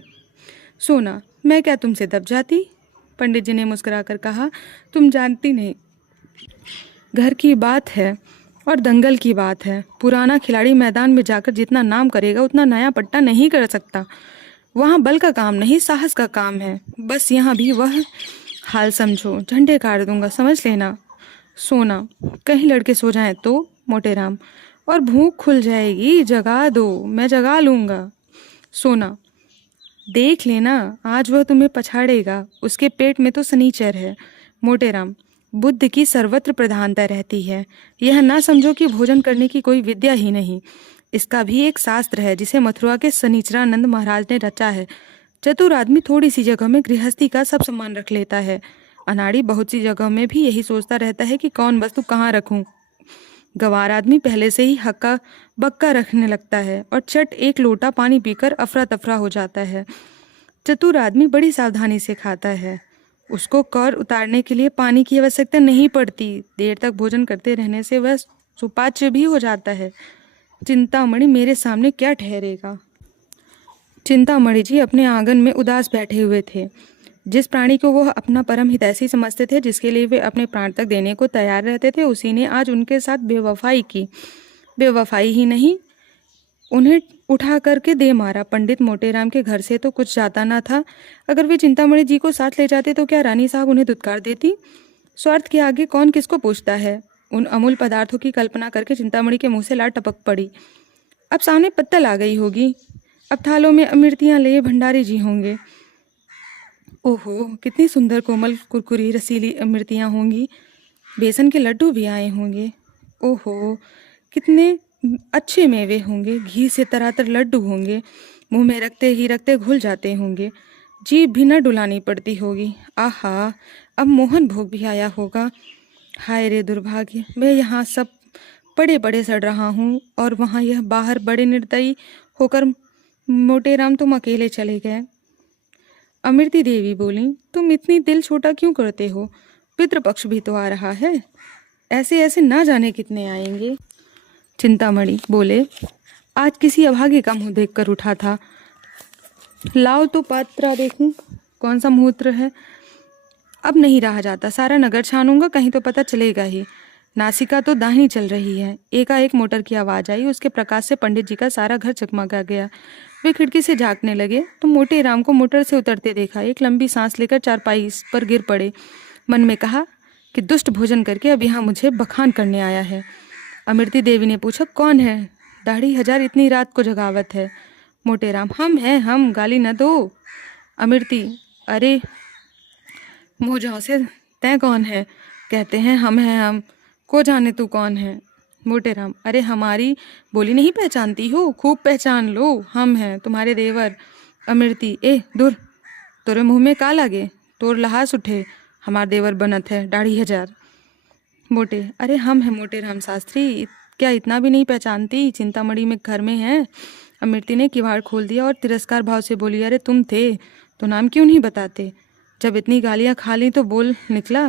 सोना, मैं क्या तुमसे दब जाती? पंडित जी ने मुस्कुराकर कहा, तुम जानती नहीं, घर की बात है और दंगल की बात है। पुराना खिलाड़ी मैदान में जाकर जितना नाम करेगा उतना नया पट्टा नहीं कर सकता। वहाँ बल का काम नहीं, साहस का काम है। बस यहाँ भी वह हाल समझो, झंडे काट दूंगा, समझ लेना। सोना, कहीं लड़के सो जाएं तो? मोटेराम, और भूख खुल जाएगी, जगा दो, मैं जगा लूँगा। सोना, देख लेना, आज वह तुम्हें पछाड़ेगा, उसके पेट में तो शनिचर है। मोटेराम, बुद्ध की सर्वत्र प्रधानता रहती है। यह ना समझो कि भोजन करने की कोई विद्या ही नहीं, इसका भी एक शास्त्र है जिसे मथुरा के शनिचरानंद महाराज ने रचा है। चतुर आदमी थोड़ी सी जगह में गृहस्थी का सब सामान रख लेता है। अनाड़ी बहुत सी जगह में भी यही सोचता रहता है कि कौन वस्तु कहाँ रखूं। गंवार आदमी पहले से ही हक्का बक्का रखने लगता है और चट एक लोटा पानी पीकर अफरा तफरा हो जाता है। चतुर आदमी बड़ी सावधानी से खाता है। उसको कर उतारने के लिए पानी की आवश्यकता नहीं पड़ती। देर तक भोजन करते रहने से वह सुपाच्य भी हो जाता है। चिंतामणि मेरे सामने क्या ठहरेगा। चिंतामणि जी अपने आंगन में उदास बैठे हुए थे। जिस प्राणी को वह अपना परम हितैषी समझते थे, जिसके लिए वे अपने प्राण तक देने को तैयार रहते थे, उसी ने आज उनके साथ बेवफाई की। बेवफाई ही नहीं, उन्हें उठा करके दे मारा। पंडित मोटेराम के घर से तो कुछ जाता ना था। अगर वे चिंतामणि जी को साथ ले जाते तो क्या रानी साहब उन्हें धुतकार देती? स्वार्थ के आगे कौन किसको पूछता है। उन अमूल पदार्थों की कल्पना करके चिंतामणि के मुंह से लार टपक पड़ी। अब सामने पत्तल आ गई होगी। अब थालों में अमृतियां ले भंडारी जी होंगे। ओहो, कितनी सुंदर कोमल कुरकुरी रसीली अमृतियां होंगी। बेसन के लड्डू भी आए होंगे। ओहो, कितने अच्छे मेवे होंगे। घी से तरातर लड्डू होंगे। मुंह में रखते ही रखते घुल जाते होंगे। जीभ भी न डुलानी पड़ती होगी। आहा, अब मोहन भोग भी आया होगा। हाय रे दुर्भाग्य, मैं यहाँ सब बड़े बड़े सड़ रहा हूँ और वहाँ यह बाहर बड़े निर्दयी होकर मोटेराम तुम अकेले चले गए। अमृति देवी बोली, तुम इतनी दिल छोटा क्यों करते हो? पितृपक्ष भी तो आ रहा है। ऐसे ऐसे ना जाने कितने आएंगे। चिंतामणि बोले, आज किसी अभागे का मुंह देखकर उठा था। लाओ तो पात्रा देखूं कौन सा मुहूर्त है। अब नहीं रहा जाता, सारा नगर छानूंगा, कहीं तो पता चलेगा ही। नासिका तो दाहिनी चल रही है। एकाएक मोटर की आवाज आई। उसके प्रकाश से पंडित जी का सारा घर चकमगा गया। वे खिड़की से झांकने लगे तो मोटेराम को मोटर से उतरते देखा। एक लंबी सांस लेकर चारपाई पर गिर पड़े। मन में कहा कि दुष्ट भोजन करके अब यहाँ मुझे बखान करने आया है। अमृति देवी ने पूछा, कौन है? दाढ़ी हजार इतनी रात को जगावत है। मोटेराम, हम हैं, हम, गाली न दो। अमृति, अरे मुँह जाओ से, तय कौन है? कहते हैं हम हैं हम, को जाने तू कौन है। मोटेराम, अरे हमारी बोली नहीं पहचानती हो? खूब पहचान लो, हम हैं तुम्हारे देवर। अमृति, ए दूर, तोरे मुँह में का लागे? तोर लहास उठे, हमार देवर बनत है, दाढ़ी हजार। मोटे, अरे हम हैं मोटेराम शास्त्री, क्या इतना भी नहीं पहचानती? चिंतामणि में घर में है। अमृति ने किवाड़ खोल दिया और तिरस्कार भाव से बोली, अरे तुम थे तो नाम क्यों नहीं बताते? जब इतनी गालियां खा ली तो बोल निकला।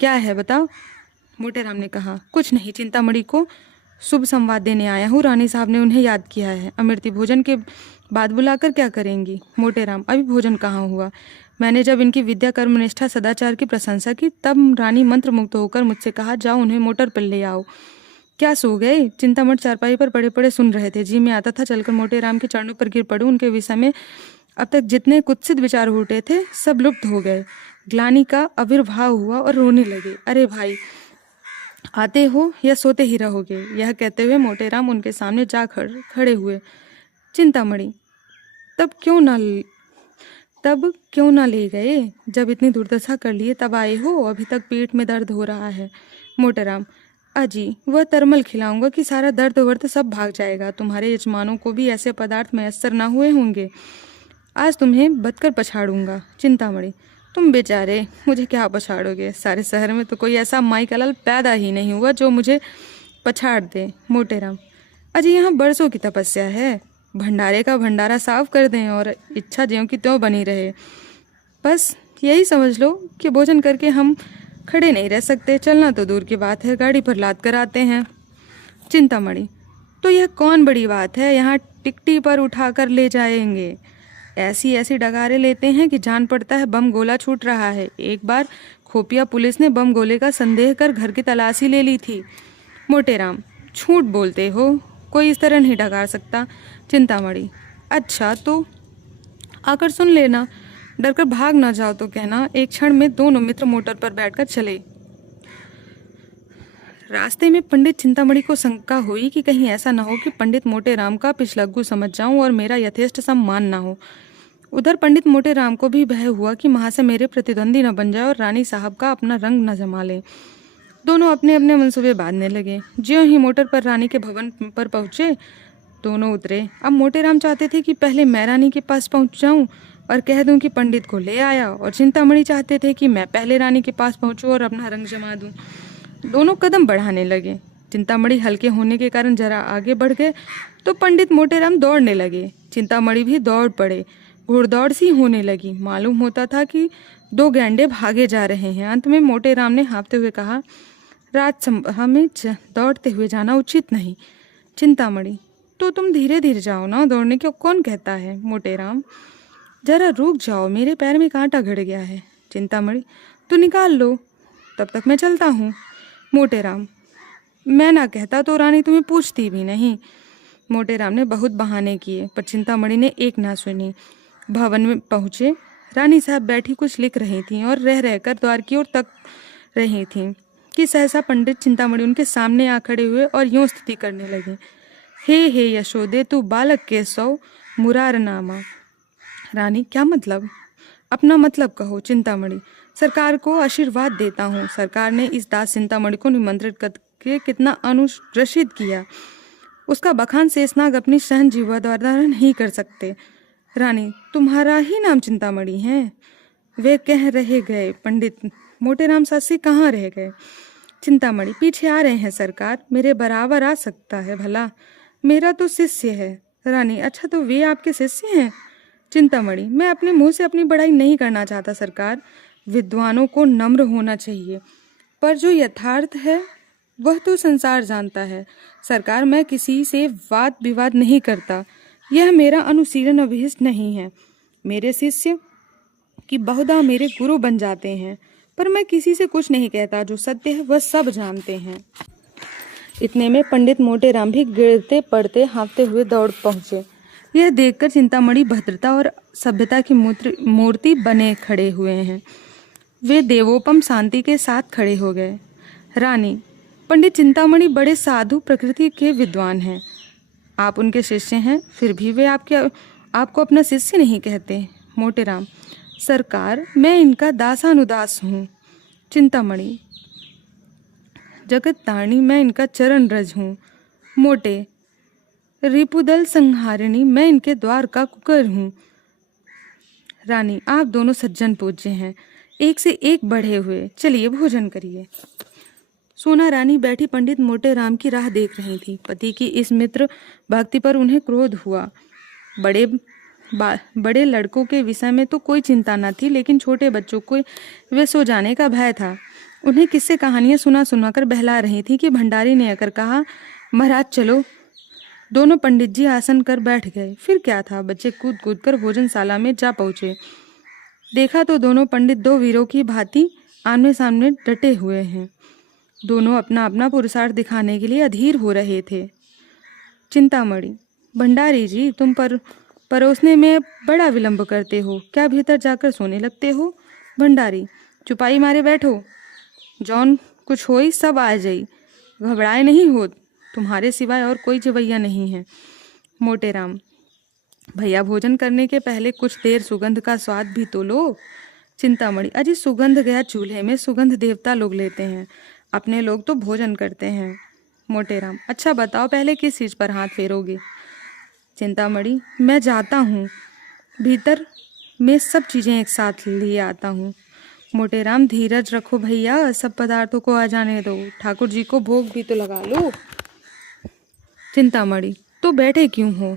क्या है बताओ? मोटेराम ने कहा, कुछ नहीं, चिंतामणि को शुभ संवाद देने आया हूँ। रानी साहब ने उन्हें याद किया है। अमृति, भोजन के बाद बुलाकर क्या करेंगी? मोटेराम, अभी भोजन कहाँ हुआ। मैंने जब इनकी विद्या कर्मनिष्ठा सदाचार की प्रशंसा की तब रानी मंत्र मुक्त होकर मुझसे कहा, जाओ उन्हें मोटर पर ले आओ। क्या सो गए? चिंतामणि चारपाई पर पड़े पड़े सुन रहे थे। जी में आता था चलकर मोटेराम के चरणों पर गिर पड़ूं। उनके विषय में अब तक जितने कुत्सित विचार उठे थे सब लुप्त हो गए। ग्लानि का आविर्भाव हुआ और रोने लगे। अरे भाई, आते हो या सोते ही रहोगे? यह कहते हुए मोटेराम उनके सामने जा खड़े हुए। चिंतामणि, तब क्यों ना ले गए? जब इतनी दुर्दशा कर लिए तब आए हो? अभी तक पेट में दर्द हो रहा है। मोटेराम, अजी वह तरमल खिलाऊंगा कि सारा दर्द वर्द सब भाग जाएगा। तुम्हारे यजमानों को भी ऐसे पदार्थ मैसर ना हुए होंगे। आज तुम्हें बदकर पछाड़ूंगा। चिंतामणि, तुम बेचारे, मुझे क्या पछाड़ोगे? सारे शहर में तो कोई ऐसा माई का लाल पैदा ही नहीं हुआ जो मुझे पछाड़ दे। मोटेराम, अजी यहाँ बरसों की तपस्या है। भंडारे का भंडारा साफ कर दें और इच्छा ज्यों की त्यों बनी रहे। बस यही समझ लो कि भोजन करके हम खड़े नहीं रह सकते। चलना तो दूर की बात है, गाड़ी पर लाद कर आते हैं। चिंतामणि, तो यह कौन बड़ी बात है, यहाँ टिकटी पर उठा कर ले जाएंगे। ऐसी ऐसी डगारे लेते हैं कि जान पड़ता है बम गोला छूट रहा है। एक बार खोपिया पुलिस ने बम गोले का संदेह कर घर की तलाशी ले ली थी। मोटेराम, झूठ बोलते हो, कोई इस तरह नहीं डगा सकता। चिंतामणि, अच्छा तो आकर सुन लेना, डरकर भाग ना जाओ तो कहना। एक क्षण में दोनों मित्र मोटर पर बैठकर चले। रास्ते में पंडित चिंतामणि को शंका हुई कि कहीं ऐसा न हो कि पंडित मोटेराम का पिछलग्गू समझ जाऊं और मेरा यथेष्ट सम्मान न हो। उधर पंडित मोटेराम को भी भय हुआ कि वहां से मेरे प्रतिद्वंदी न बन जाए और रानी साहब का अपना रंग न जमा ले। दोनों अपने अपने मनसूबे बांधने लगे। ज्यों ही मोटर पर रानी के भवन पर पहुंचे, दोनों उतरे। अब मोटेराम चाहते थे कि पहले मैं रानी के पास पहुंच जाऊं और कह दूं कि पंडित को ले आया, और चिंतामणि चाहते थे कि मैं पहले रानी के पास पहुंचूं और अपना रंग जमा दूं। दोनों कदम बढ़ाने लगे। चिंतामणि हल्के होने के कारण जरा आगे बढ़ गए तो पंडित मोटेराम दौड़ने लगे। चिंतामणि भी दौड़ पड़े। घुड़दौड़ सी होने लगी। मालूम होता था कि दो गैंडे भागे जा रहे हैं। अंत में मोटे राम ने हाँफते हुए कहा, राजसभा में दौड़ते हुए जाना उचित नहीं। चिंतामणि, तो तुम धीरे धीरे जाओ ना, दौड़ने को कौन कहता है। मोटे राम, जरा रुक जाओ, मेरे पैर में कांटा गड़ गया है। चिंतामणि, तो निकाल लो, तब तक मैं चलता हूँ। मोटे राम, मैं ना कहता तो रानी तुम्हें पूछती भी नहीं। मोटे राम ने बहुत बहाने किए पर चिंतामणि ने एक ना सुनी। भवन में पहुँचे। रानी साहब बैठी कुछ लिख रही थीं और रह रहकर द्वार की ओर तक रही थीं कि सहसा पंडित चिंतामणि उनके सामने आ खड़े हुए और यूं स्तुति करने लगे, हे यशोदे, तू बालक के सौ मुरार नामा। रानी, क्या मतलब? अपना मतलब कहो। चिंतामणि, सरकार को आशीर्वाद देता हूँ। सरकार ने इस दास चिंतामणि को निमंत्रित करके कितना अनुग्रसित किया, उसका बखान शेषनाग अपनी सहन जीवा द्वारा नहीं कर सकते। रानी, तुम्हारा ही नाम चिंतामणि है? वे कह रहे गए। पंडित, मोटे राम सासी कहाँ रह गए? चिंतामणि, पीछे आ रहे हैं सरकार, मेरे बराबर आ सकता है भला, मेरा तो शिष्य है। रानी, अच्छा तो वे आपके शिष्य हैं? चिंतामणि, मैं अपने मुंह से अपनी बड़ाई नहीं करना चाहता सरकार, विद्वानों को नम्र होना चाहिए, पर जो यथार्थ है वह तो संसार जानता है। सरकार, मैं किसी से वाद विवाद नहीं करता, यह मेरा अनुशीलन अभिष्ट नहीं है। मेरे शिष्य कि बहुधा मेरे गुरु बन जाते हैं, पर मैं किसी से कुछ नहीं कहता, जो सत्य है वह सब जानते हैं। इतने में पंडित मोटे राम भी गिरते पड़ते हाँफते हुए दौड़ पहुंचे। यह देखकर चिंतामणि भद्रता और सभ्यता की मूर्ति बने खड़े हुए हैं। वे देवोपम शांति के साथ खड़े हो गए। रानी, पंडित चिंतामणि बड़े साधु प्रकृति के विद्वान हैं, आप उनके शिष्य हैं, फिर भी वे आपको अपना शिष्य नहीं कहते। मोटे राम, सरकार, मैं इनका दासानुदास हूँ। चिंतामणि, जगत तारिणी, मैं इनका चरण रज हूँ। मोटे, रिपुदल संहारिणी, मैं इनके द्वार का कुकर हूँ। रानी, आप दोनों सज्जन पूज्य हैं, एक से एक बढ़े हुए, चलिए भोजन करिए। सोना रानी बैठी पंडित मोटे राम की राह देख रही थी। पति की इस मित्र भक्ति पर उन्हें क्रोध हुआ। बड़े लड़कों के विषय में तो कोई चिंता न थी, लेकिन छोटे बच्चों को वे सो जाने का भय था। उन्हें किस्से कहानियां सुनाकर बहला रही थी कि भंडारी ने आकर कहा, महाराज चलो। दोनों पंडित जी आसन कर बैठ गए। फिर क्या था, बच्चे कूद कूद कर भोजनशाला में जा पहुंचे। देखा तो दोनों पंडित दो वीरों की भांति आमने सामने डटे हुए हैं। दोनों अपना अपना पुरुषार्थ दिखाने के लिए अधीर हो रहे थे। चिंतामणि, भंडारी जी, तुम परोसने में बड़ा विलंब करते हो, क्या भीतर जाकर सोने लगते हो? भंडारी, चुपाई मारे बैठो, जौन कुछ होई सब आ जाई, घबराए नहीं हो, तुम्हारे सिवाय और कोई जवैया नहीं है। मोटे राम, भैया भोजन करने के पहले कुछ देर सुगंध का स्वाद भी तो लो। चिंतामणि, अजी सुगंध गया चूल्हे में, सुगंध देवता लोग लेते हैं, अपने लोग तो भोजन करते हैं। मोटे राम, अच्छा बताओ पहले किस चीज पर हाथ फेरोगे? चिंतामणि, मैं जाता हूँ, भीतर मैं सब चीजें एक साथ लिए आता हूँ। मोटे राम, धीरज रखो भैया, सब पदार्थों को आ जाने दो, ठाकुर जी को भोग भी तो लगा लो। चिंतामणि, तो बैठे क्यों हो,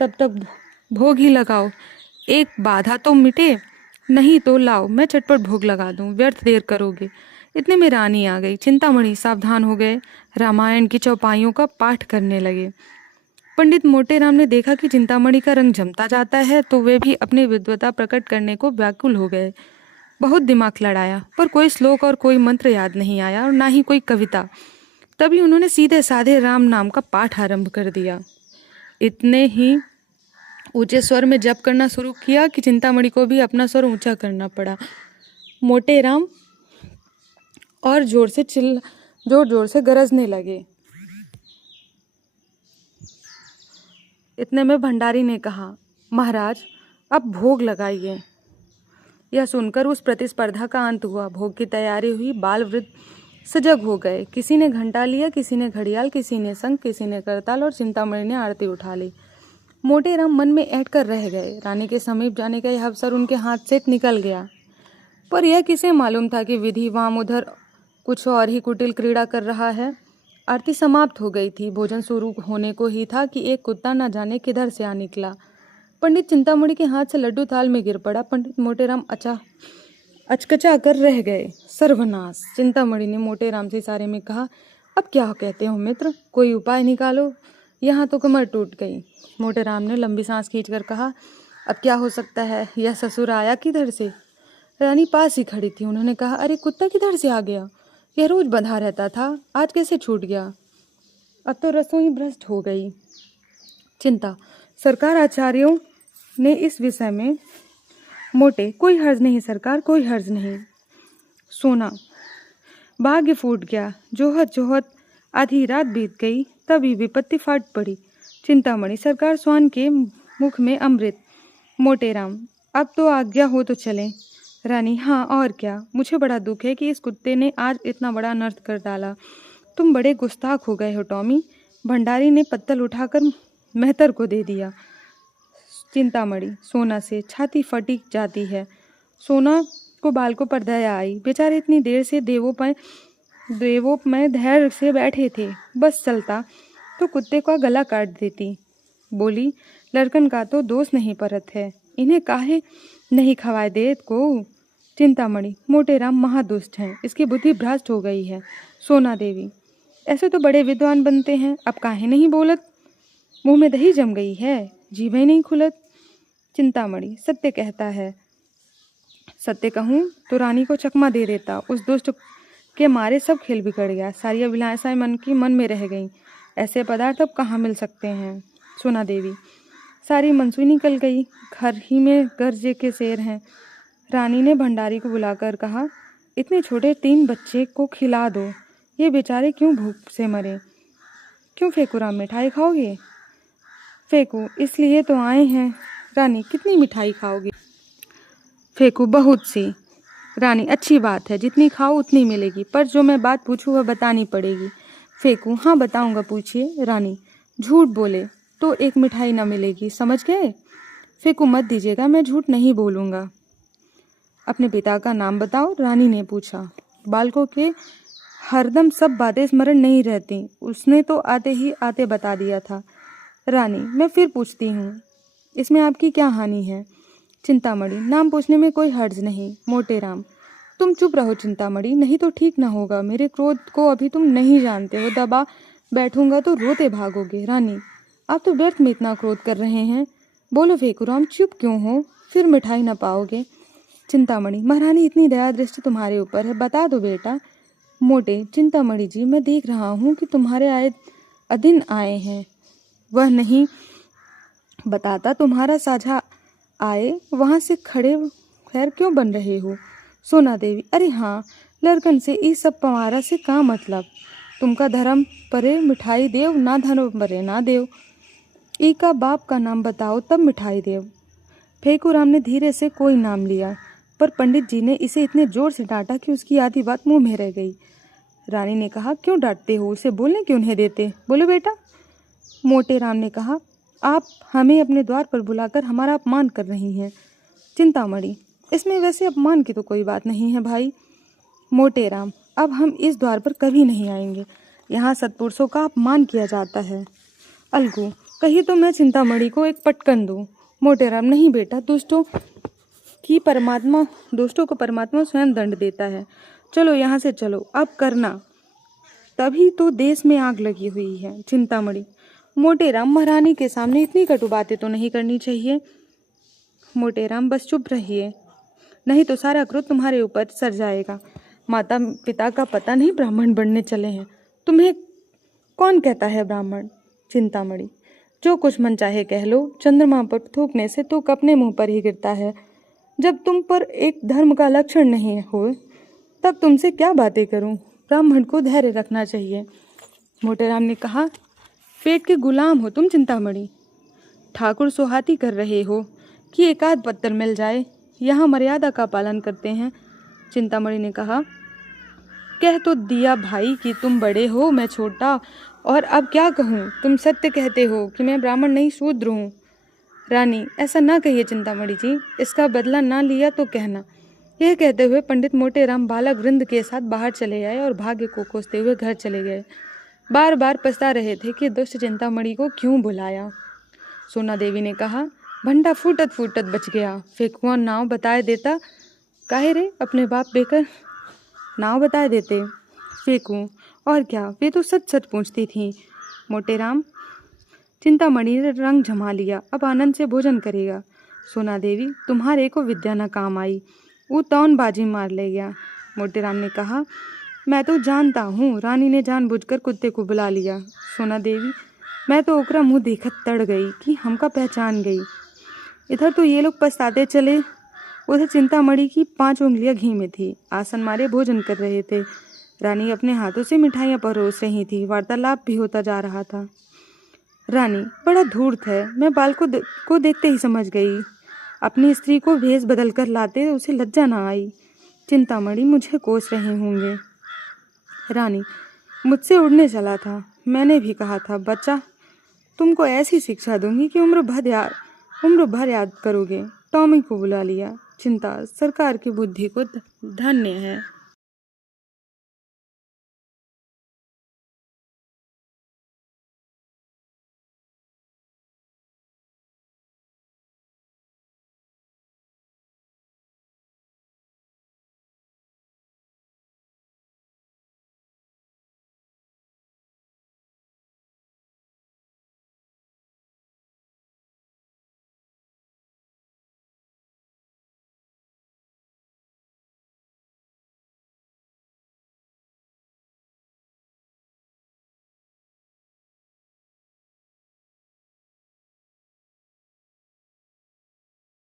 तब तक भोग ही लगाओ, एक बाधा तो मिटे, नहीं तो लाओ मैं चटपट भोग लगा दूं, व्यर्थ देर करोगे। इतने में रानी आ गई। चिंतामणि सावधान हो गए, रामायण की चौपाइयों का पाठ करने लगे। पंडित मोटे राम ने देखा कि चिंतामणि का रंग जमता जाता है, तो वे भी अपनी विद्वता प्रकट करने को व्याकुल हो गए। बहुत दिमाग लड़ाया, पर कोई श्लोक और कोई मंत्र याद नहीं आया और ना ही कोई कविता। तभी उन्होंने सीधे साधे राम नाम का पाठ आरंभ कर दिया। इतने ही ऊंचे स्वर में जप करना शुरू किया कि चिंतामणि को भी अपना स्वर ऊंचा करना पड़ा। मोटे राम और जोर जोर से गरजने लगे। इतने में भंडारी ने कहा, महाराज अब भोग लगाइए। यह सुनकर उस प्रतिस्पर्धा का अंत हुआ। भोग की तैयारी हुई, बाल वृद्ध सजग हो गए। किसी ने घंटा लिया, किसी ने घड़ियाल, किसी ने शंख, किसी ने करताल और चिंतामणि ने आरती उठा ली। मोटे राम मन में ऐंठ कर रह गए। रानी के समीप जाने का यह अवसर उनके हाथ से निकल गया, पर यह किसे मालूम था कि विधि वाम उधर कुछ और ही कुटिल क्रीड़ा कर रहा है। आरती समाप्त हो गई थी। भोजन शुरू होने को ही था कि एक कुत्ता न जाने किधर से आ निकला। पंडित चिंतामणि के हाथ से लड्डू थाल में गिर पड़ा। पंडित मोटेराम अचकचा कर रह गए। सर्वनाश! चिंतामणि ने मोटेराम से इशारे में कहा, अब क्या कहते हो मित्र, कोई उपाय निकालो, यहाँ तो कमर टूट गई। मोटेराम ने लंबी सांस खींचकर कहा, अब क्या हो सकता है, यह ससुर आया किधर से? रानी पास ही खड़ी थी। उन्होंने कहा, अरे कुत्ता किधर से आ गया? यह रोज बंधा रहता था, आज कैसे छूट गया? अब तो रसोई भ्रष्ट हो गई। चिंता सरकार आचार्यों ने इस विषय में मोटे कोई हर्ज नहीं सरकार, कोई हर्ज नहीं। सोना भाग्य फूट गया। जोहत जोहत आधी रात बीत गई, तभी विपत्ति फाट पड़ी। चिंतामणि सरकार स्वान के मुख में अमृत। मोटेराम अब तो आज्ञा हो तो चलें। रानी हाँ और क्या, मुझे बड़ा दुख है कि इस कुत्ते ने आज इतना बड़ा अनर्थ कर डाला। तुम बड़े गुस्ताख हो गए हो टॉमी। भंडारी ने पत्तल उठाकर मेहतर को दे दिया। चिंतामणि सोना से छाती फटी जाती है। सोना को बालकों पर दया आई। बेचारे इतनी देर से देवों में धैर्य से बैठे थे, बस चलता तो कुत्ते का गला काट देती। बोली, लड़कन का तो दोष नहीं परत है, इन्हें काहे नहीं खवाए देत को। चिंतामणि मोटेराम महादुष्ट हैं, इसकी बुद्धि भ्रष्ट हो गई है। सोना देवी ऐसे तो बड़े विद्वान बनते हैं, अब काहे नहीं बोलत? मुंह में दही जम गई है, जीभें नहीं खुलत। चिंतामणि सत्य कहता है। सत्य कहूँ तो रानी को चकमा दे देता। उस दुष्ट के मारे सब खेल बिगड़ गया, सारी अभिलाषाएं मन में रह गईं। ऐसे पदार्थ अब कहाँ मिल सकते हैं? सोना देवी सारी मनसुई निकल गई, घर ही में गर्जे के शेर हैं। रानी ने भंडारी को बुलाकर कहा, इतने छोटे 3 बच्चे को खिला दो, ये बेचारे क्यों भूख से मरे। क्यों फेंकू, मिठाई खाओगे? फेंकू इसलिए तो आए हैं। रानी कितनी मिठाई खाओगे? फेंकू बहुत सी। रानी अच्छी बात है, जितनी खाओ उतनी मिलेगी, पर जो मैं बात पूछूं वह बतानी पड़ेगी। फेंकू हाँ बताऊंगा, पूछिए। रानी झूठ बोले तो 1 मिठाई न मिलेगी, समझ गए? फेंकू मत दीजिएगा, मैं झूठ नहीं बोलूँगा। अपने पिता का नाम बताओ, रानी ने पूछा। बालकों के हरदम सब बातें स्मरण नहीं रहती, उसने तो आते ही आते बता दिया था। रानी मैं फिर पूछती हूँ, इसमें आपकी क्या हानि है? चिंतामणि नाम पूछने में कोई हर्ज नहीं। मोटेराम तुम चुप रहो चिंतामणि, नहीं तो ठीक न होगा। मेरे क्रोध को अभी तुम नहीं जानते हो, दबा बैठूंगा तो रोते भागोगे। रानी आप तो व्यर्थ में इतना क्रोध कर रहे हैं। बोलो फेकुराम, चुप क्यों हो? फिर मिठाई न पाओगे। चिंतामणि महारानी इतनी दया दृष्टि तुम्हारे ऊपर है, बता दो बेटा। मोटे चिंतामणि जी मैं देख रहा हूँ कि तुम्हारे आए अधीन आए हैं, वह नहीं बताता तुम्हारा साझा आए, वहाँ से खड़े खैर क्यों बन रहे हो? सोना देवी अरे हाँ, लड़कन से ई सब पवारा से का मतलब? तुमका धर्म परे मिठाई देव, ना धर्म परे ना देव। ई का बाप का नाम बताओ तब मिठाई देव। फेकुराम ने धीरे से कोई नाम लिया, पर पंडित जी ने इसे इतने जोर से डांटा कि उसकी आधी बात मुंह में रह गई। रानी ने कहा, क्यों डांटते हो उसे, बोलने क्यों नहीं देते? बोलो बेटा। मोटेराम ने कहा, आप हमें अपने द्वार पर बुलाकर हमारा अपमान कर रही हैं। चिंतामणि इसमें वैसे अपमान की तो कोई बात नहीं है भाई। मोटेराम अब हम इस द्वार पर कभी नहीं आएंगे, यहाँ सत्पुरुषों का अपमान किया जाता है। अलगू कहिए तो मैं चिंतामणि को एक पटकन दूं। मोटेराम नहीं बेटा, दुष्टों को परमात्मा स्वयं दंड देता है। चलो यहाँ से चलो, अब करना, तभी तो देश में आग लगी हुई है। चिंतामणि मोटेराम महारानी के सामने इतनी कटु बातें तो नहीं करनी चाहिए। मोटेराम बस चुप रहिए, नहीं तो सारा क्रोध तुम्हारे ऊपर सर जाएगा। माता पिता का पता नहीं ब्राह्मण बनने चले हैं, तुम्हें कौन कहता है ब्राह्मण? चिंतामणि जो कुछ मन चाहे कह लो, चंद्रमा पर थूकने से तो अपने मुंह पर ही गिरता है। जब तुम पर एक धर्म का लक्षण नहीं हो तब तुमसे क्या बातें करूं? ब्राह्मण को धैर्य रखना चाहिए। मोटेराम ने कहा, पेट के गुलाम हो तुम चिंतामणि, ठाकुर सोहाती कर रहे हो कि एक आध पत्थर मिल जाए, यहाँ मर्यादा का पालन करते हैं। चिंतामणि ने कहा, कह तो दिया भाई कि तुम बड़े हो मैं छोटा, और अब क्या कहूँ? तुम सत्य कहते हो कि मैं ब्राह्मण नहीं शूद्र हूँ। रानी ऐसा ना कहिए चिंतामणि जी, इसका बदला ना लिया तो कहना। यह कहते हुए पंडित मोटेराम बालक वृंद के साथ बाहर चले आए और भाग्य को कोसते हुए घर चले गए। बार बार पछता रहे थे कि दुष्ट चिंतामणि को क्यों बुलाया। सोना देवी ने कहा, भंडा फूटत फूटत बच गया। फेकुआ नाव बताए देता। काहे रे, अपने बाप बेकर नाव बताए देते। फेंकू, और क्या, वे तो सच सच पूछती थी। मोटेराम चिंतामणि ने रंग जमा लिया। अब आनंद से भोजन करेगा। सोना देवी तुम्हारे को विद्या न काम आई, वो तौन बाजी मार ले गया। मोटेराम ने कहा, मैं तो जानता हूँ, रानी ने जानबूझकर कुत्ते को बुला लिया। सोना देवी, मैं तो ओकरा मुँह देखत तड़ गई कि हमका पहचान गई। इधर तो ये लोग पछताते चले, उधर चिंतामणि की 5 उंगलियां घी में थी। आसन मारे भोजन कर रहे थे। रानी अपने हाथों से मिठाइयाँ परोस रही थी। वार्तालाप भी होता जा रहा था। रानी, बड़ा धूर्त है, मैं बाल को देखते ही समझ गई। अपनी स्त्री को भेष बदल कर लाते उसे लज्जा ना आई। चिंतामणि मुझे कोस रहे होंगे। रानी, मुझसे उड़ने चला था, मैंने भी कहा था, बच्चा तुमको ऐसी शिक्षा दूंगी कि उम्र भर याद करोगे। टॉमी को बुला लिया। चिंता सरकार की बुद्धि को धन्य है।